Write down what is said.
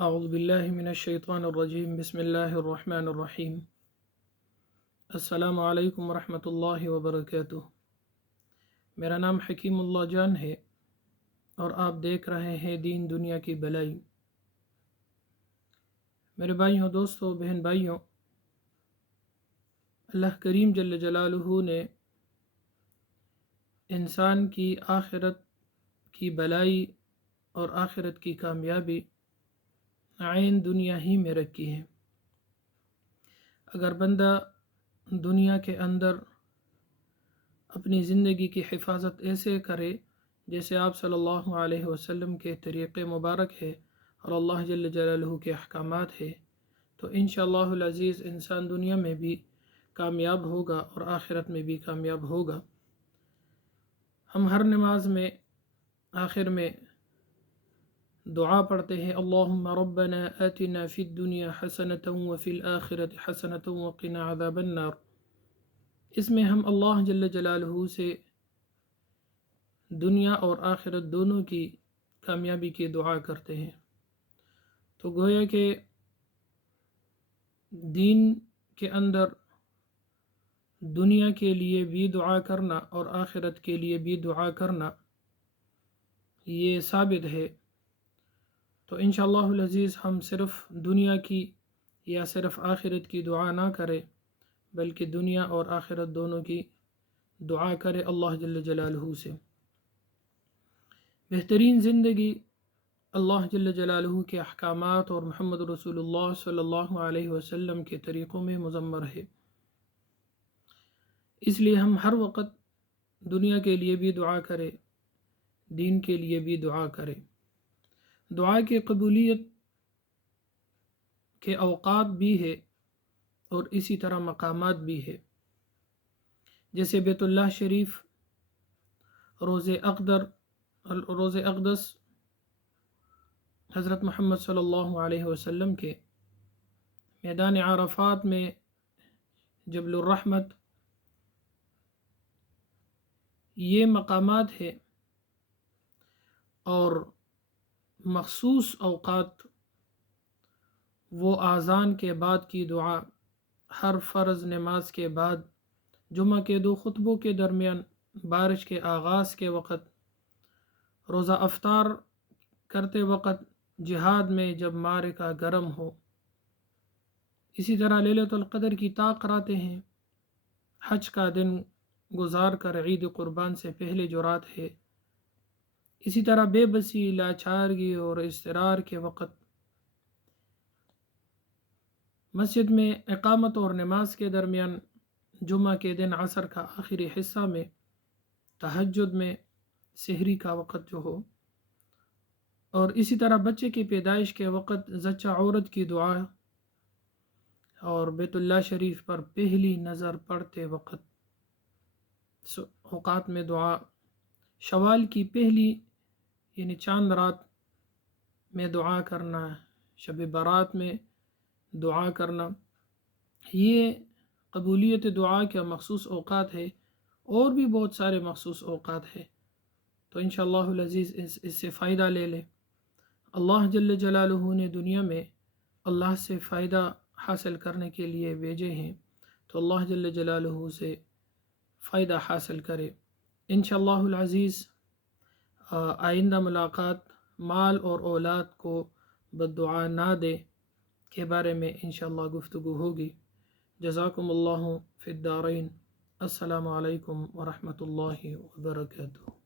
اعوذ باللہ من الشیطان الرجیم بسم اللہ الرحمن الرحیم السلام علیکم ورحمۃ اللہ وبرکاتہ۔ میرا نام حکیم اللہ جان ہے اور آپ دیکھ رہے ہیں دین دنیا کی بلائی۔ میرے بھائیوں، دوستوں، بہن بھائیوں، اللہ کریم جل جلالہ نے انسان کی آخرت کی بلائی اور آخرت کی کامیابی عین دنیا ہی میں رکھی ہے۔ اگر بندہ دنیا کے اندر اپنی زندگی کی حفاظت ایسے کرے جیسے آپ صلی اللہ علیہ وسلم کے طریقے مبارک ہے اور اللہ جل جلالہ کے احکامات ہے، تو انشاءاللہ العزیز انسان دنیا میں بھی کامیاب ہوگا اور آخرت میں بھی کامیاب ہوگا۔ ہم ہر نماز میں آخر میں دعا پڑھتے ہیں، اللہم ربنا آتنا فی الدنیا حسنۃ وفی الآخرۃ حسنۃ وقنا عذاب النار۔ اس میں ہم اللہ جل جلالہ سے دنیا اور آخرت دونوں کی کامیابی کی دعا کرتے ہیں۔ تو گویا کہ دین کے اندر دنیا کے لیے بھی دعا کرنا اور آخرت کے لیے بھی دعا کرنا یہ ثابت ہے۔ تو انشاءاللہ العزیز ہم صرف دنیا کی یا صرف آخرت کی دعا نہ کرے بلکہ دنیا اور آخرت دونوں کی دعا کرے اللہ جل جلالہ سے۔ بہترین زندگی اللہ جل جلالہ کے احکامات اور محمد رسول اللہ صلی اللہ علیہ وسلم کے طریقوں میں مضمر ہے۔ اس لیے ہم ہر وقت دنیا کے لیے بھی دعا کرے، دین کے لیے بھی دعا کرے۔ دعا کی قبولیت کے اوقات بھی ہے اور اسی طرح مقامات بھی ہے، جیسے بیت اللہ شریف، روز اقدس، حضرت محمد صلی اللہ علیہ وسلم کے میدان عرفات میں جبل الرحمت، یہ مقامات ہے۔ اور مخصوص اوقات، وہ اذان کے بعد کی دعا، ہر فرض نماز کے بعد، جمعہ کے 2 خطبوں کے درمیان، بارش کے آغاز کے وقت، روزہ افطار کرتے وقت، جہاد میں جب معرکہ گرم ہو، اسی طرح لیلۃ القدر کی طاق راتیں ہیں، حج کا دن گزار کر عید قربان سے پہلے جو رات ہے، اسی طرح بے بسی، لاچارگی اور اضطرار کے وقت، مسجد میں اقامت اور نماز کے درمیان، جمعہ کے دن عصر کا آخری حصہ میں، تہجد میں، سحری کا وقت جو ہو، اور اسی طرح بچے کی پیدائش کے وقت، زچہ عورت کی دعا، اور بیت اللہ شریف پر پہلی نظر پڑتے وقت اوقات میں دعا، شوال کی پہلی یعنی چاند رات میں دعا کرنا، شب برات میں دعا کرنا، یہ قبولیت دعا کے مخصوص اوقات ہے۔ اور بھی بہت سارے مخصوص اوقات ہیں، تو انشاءاللہ العزیز اس سے فائدہ لے لیں۔ اللہ جل جلالہ نے دنیا میں اللہ سے فائدہ حاصل کرنے کے لیے بھیجے ہیں، تو اللہ جل جلالہ سے فائدہ حاصل کرے۔ انشاءاللہ العزیز آئندہ ملاقات مال اور اولاد کو بددعا نہ دے کے بارے میں انشاءاللہ گفتگو ہوگی۔ جزاکم اللہ فی الدارین۔ السلام علیکم ورحمۃ اللہ وبرکاتہ۔